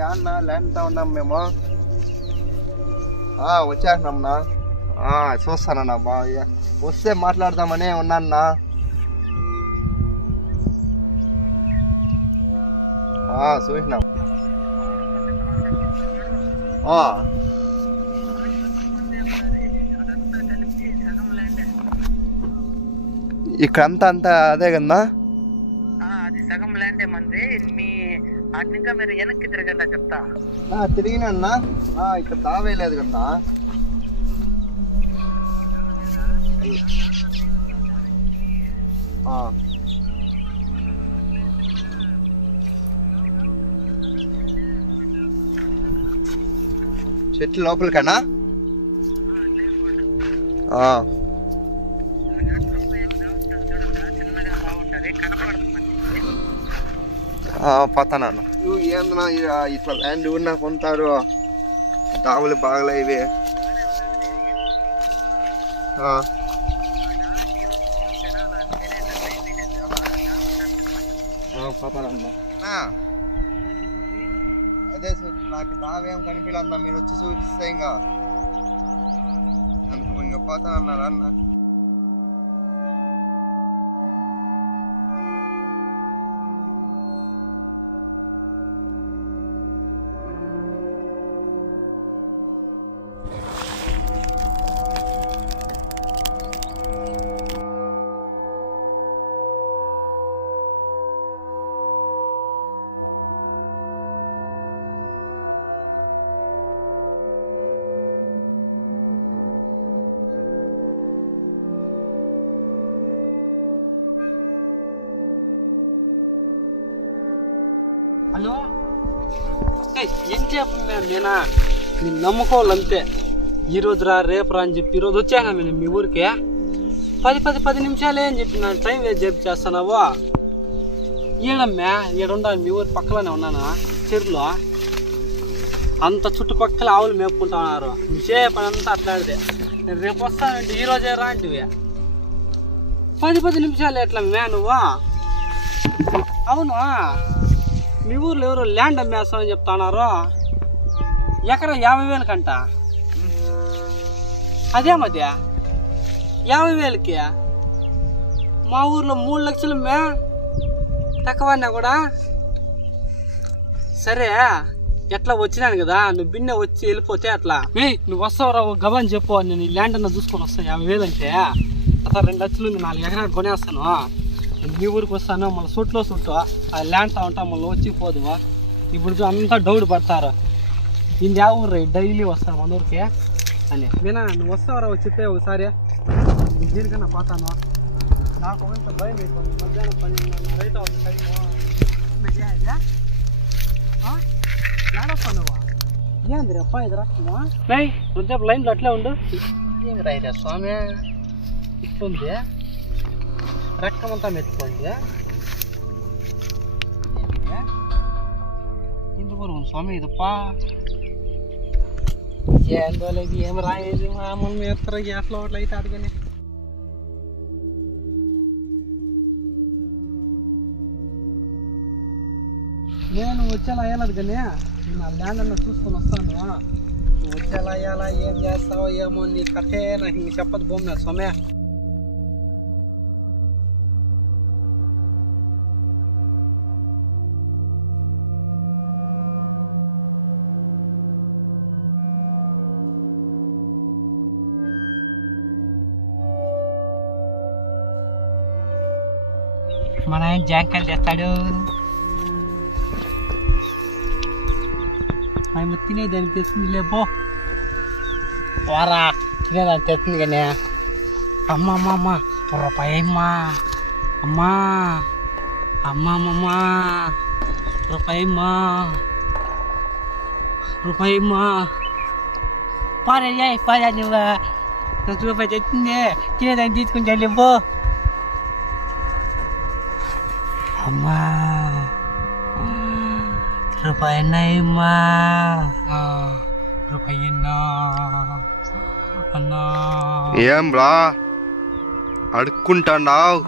యాన్నా ల్యాండ్తో ఉన్నాం మేము. వచ్చేసినాంనా. చూస్తానన్నా బాగా వస్తే మాట్లాడదామని ఉన్నాన్నా. చూసినాం. ఇక్కడంతా అదే కదా? అది సగం ల్యాండ్ ఏమంది. మీ ఇంకా మీరు వెనక్కి తిరగండి చెప్తా. తిరిగినా ఇక్కడ దావేయలేదు కదా. చెట్లు లోపలికనా? పోతాను. ఏందన్నా ఇట్లా ల్యాండ్ ఉన్నా కొంటారు. దావులు బాగలే ఇవి. పోతానన్నా. అదే నాకు దావేం కనిపించలేదన్నా. మీరు వచ్చి చూపిస్తే ఇంకా అందుకు ఇంకా పోతానన్నారు అన్న. హలో, ఏం చెప్పు నేనా నేను నమ్ముకోవాలంతే. ఈరోజు రా రేపు రా అని చెప్పి ఈరోజు వచ్చాను నేను మీ ఊరికి. 10 నిమిషాలే అని చెప్పి నా టైం వేస్ట్ చేస్తున్నావు. ఈడమ్మా ఈడుండాలి. మీ ఊరు పక్కలోనే ఉన్నాను. చెరువులో అంత చుట్టుపక్కల ఆవులు మేపుకుంటా ఉన్నారు. నువ్వు పని అంతా అట్లాంటిదే. నేను రేపు వస్తానంటే ఈరోజే రా అంటివి. 10 నిమిషాలు ఎట్లా మే నువ్వు? అవును, మీ ఊర్లో ఎవరో ల్యాండ్ అమ్మేస్తామని చెప్తా ఉన్నారు. ఎకరా 50,000 కంట. అదే మధ్య 50,000కి మా ఊర్లో 3 లక్షలు మే తక్కువన్నా కూడా. సరే ఎట్లా వచ్చినాను కదా, నువ్వు బిన్నె వచ్చి వెళ్ళిపోతే అట్లా నువ్వు వస్తావురా గబాని చెప్పు. నేను ఈ ల్యాండ్ అన్న చూసుకొని వస్తాను. 50,000 అంటే అసలు 2 లక్షలు ఉంది. 4 ఎకరాలు కొనేస్తాను. మీ ఊరికి వస్తాను. మళ్ళీ సుట్లో ఆ ల్యాండ్ ఉంటా మళ్ళీ వచ్చి పోదు. ఇప్పుడు అంతా డౌట్ పడతారు. ఇది ఊరు డైలీ వస్తాను మన ఊరికి అని. నేనా నువ్వు వస్తావరా చెప్పే ఒకసారి. దీనికన్నా పోతాను. నాకు ఇంత భయం అయిపోయింది. మధ్యాహ్నం 12 రైతు అవుతుంది టైము. ఏడొస్తానువా? ఏంది అప్ప ఇది రాస్తున్నావా? కొంచెం లైన్లో అట్లే ఉండు. ఏమి రైతే స్వామి ఇస్తుంది. రక్తమంతా మెత్తుకోండి. ఇందుకు స్వామి ఇదప్పా ఏందో లేదు. ఏమి రాయేది మామూలు ఎత్తర గ్యాస్లో ఒకటి అయితే అదిగానే. నేను వచ్చేలా అయ్యాలదు కానీ నేను ఆ ల్యాండ్ అన్న చూసుకొని వస్తాను. నువ్వు వచ్చేలా అయ్యాలా ఏం చేస్తావో ఏమో నీ కథే నాకు ఇంక చెప్పదు బొమ్మ స్వామి. మన ఆయన జాంకాయలు తెస్తాడు. ఆయన తినేదానికి తెస్తుంది లేపో. వారా తినేదానికి తెస్తుంది కానీ అమ్మ రూపాయి అమ్మా అమ్మా రూపాయి పారా నువ్వు. నాకు రూపాయి తెచ్చింది. తినేదాన్ని తీసుకుని లేపో. అమ్మా రూపాయన్నమ్మా రూపాయన్నా అన్నా. ఏం రా అడుక్కుంటాండావు?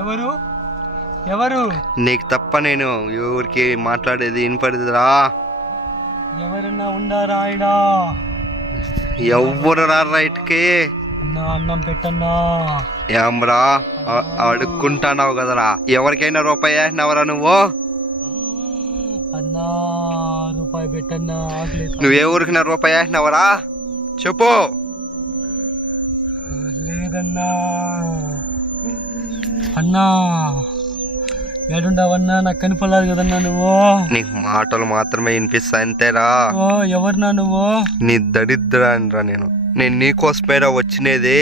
ఎవరు ఎవరు? నీకు తప్ప నేను ఎవరికి మాట్లాడేది వినపడదురా. ఎవరన్నా ఉండారా ఈడ? ఎవ్వరు రా రైట్కి. అన్నా అన్నం పెట్టన్నా. ఏమ్రా అడుక్కుంటున్నావు కదరా, ఎవరికైనా రూపాయి వేసినవరా నువ్వు? అన్నా రూపాయి పెట్టన్నా. నువ్వు ఏ ఊరికినా రూపాయి వేసినవరా చెప్పు. లేదన్నా. అన్నా ఏడుండవన్నా, నాకు కనిపడలేదు కదన్నా నువ్వు. నీకు మాటలు మాత్రమే వినిపిస్తాయి అంతేరా. ఎవరున్నా నువ్వు? నీ దరిద్రాన్రా నేను నీకోసమేరా వచ్చినది.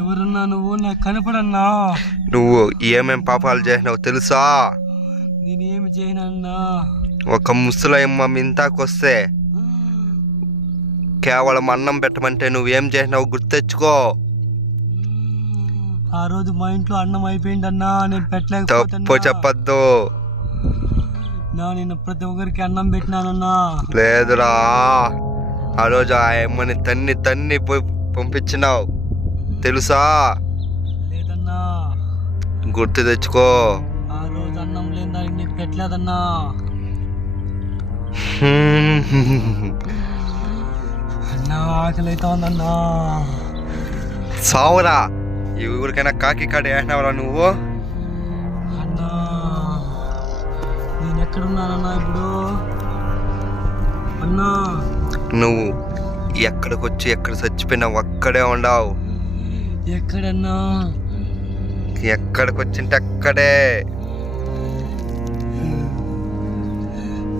ఎవరున్నా నువ్వు? నాకు కనపడన్నా. నువ్వు ఏమేం పాపాలు చేసినావు తెలుసా? నేనేమి చేయనన్నా. ఒక ముసలమ్మ మింతాకొస్తే కేవలం అన్నం పెట్టమంటే నువ్వేం చేసినావు గుర్తెచ్చుకో. ఆ రోజు మా ఇంట్లో అన్నం అయిపోయిందన్నా, నేను తప్పు పెట్టలేకపోతున్నా. చెప్పద్దు. నేను ప్రతి ఒక్కరికి అన్నం పెట్టినానన్నా. లేదురా, ఆ రోజు ఆ అమ్మని తన్ని పోయి పంపించినావు తెలుసా? లేదన్నా. గుర్తు తెచ్చుకో. ఆ రోజు అన్నం లేని దానికి నీకు పెట్టలేదన్నా. అన్నా ఆకలి అవుతా ఉందన్నా. సావురా, ఎవరికైనా కాకి కాడ వేసినావురా నువ్వు? అన్నా నేను ఎక్కడున్నానన్నా ఇప్పుడు? అన్నా నువ్వు ఎక్కడికి వచ్చి ఎక్కడ చచ్చిపోయినావు అక్కడే ఉండవు. ఎక్కడన్నా? ఎక్కడికి వచ్చింటే అక్కడే.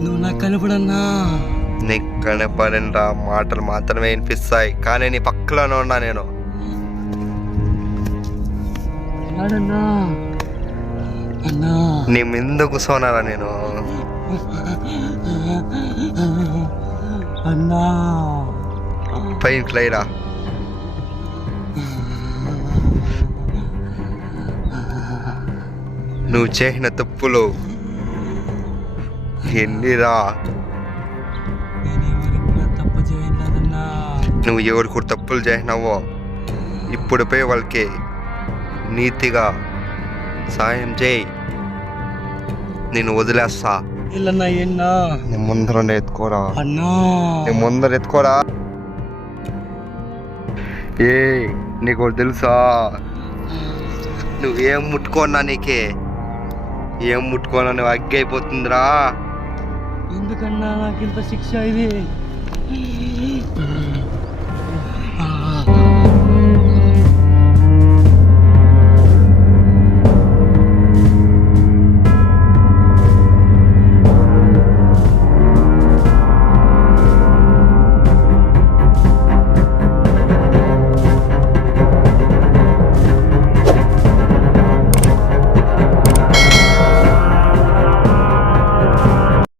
నువ్వు నాకు కనపడన్నా. నీకు కనపడినరా మాటలు మాత్రమే వినిపిస్తాయి, కానీ నీ పక్కలోనే ఉన్నా నేను. అన్నా అన్నా నీ మీద కూర్చోనారా నేను. అన్నా పైకి లేరా. నువ్వు చేసిన తప్పులు ఎన్నిరా? నేను ఎవరికి కూడా తప్పు చేయలేదన్నా. నువ్వు ఎవరికి కూడా తప్పులు చేసినావో ఇప్పుడు పోయి వాళ్ళకి నీతిగా సాయం చేయి, నేను వదిలేస్తా. ఇల్లన్నా ఏన్నా? నేను ముందర ఎత్తుకోరా. అన్నా నేను ముందర ఎత్తుకోరా. ఏ నీకు ఒకటి తెలుసా? నువ్వేం ముట్టుకోనా, నీకే ఏం ముట్టుకోనా నువ్వు అగ్గి అయిపోతుందిరా. ఎందుకన్నా నాకు ఇంత శిక్ష ఇది?